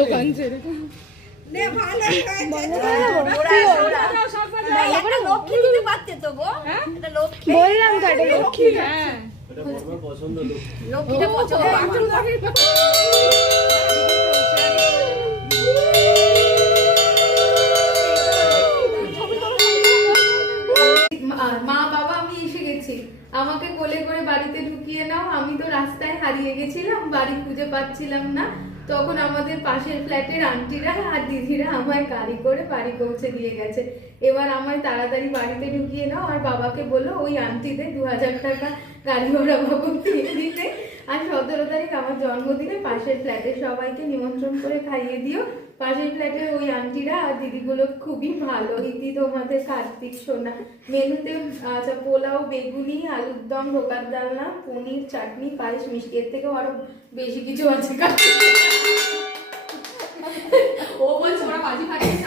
দোকান ছেড়ে বললাম কাটে লক্ষ্মী। হ্যাঁ লক্ষ্মীটা পছন্দ। মা বাবা আমি এসে গেছি, আমাকে কোলে করে বাড়িতে ঢুকিয়ে নাও। আমি তো রাস্তায় হারিয়ে গেছিলাম, বাড়ি খুঁজে পাচ্ছিলাম না। তখন আমাদের পাশের ফ্ল্যাটের আন্টিরা আর দিদিরা আমায় গাড়ি করে বাড়ি পৌঁছে দিয়ে গেছে। এবার আমায় তাড়াতাড়ি বাড়িতে ঢুকিয়ে নাও, আর বাবাকে বলো ওই আন্টিদের 2000 টাকা গাড়ি ভাড়া বাবদ দিয়ে দিতে। আর 17 তারিখ আমার জন্মদিনে পাশের ফ্ল্যাটের সবাইকে নিমন্ত্রণ করে খাইয়ে দিও। পাশের ফ্ল্যাটের ওই আন্টিরা আর দিদিগুলো খুবই ভালো। ইতি তোমাদের কার্তিক সোনা। মেনুতে আচ্ছা পোলাও, বেগুনি, আলুর দম, ঢোকার ডালনা, পনির, চাটনি, পায়েস, মিষ্টি, এর থেকেও আরো বেশি কিছু আছে। ও বলছে ওরা বাজি ফাটিয়েছে।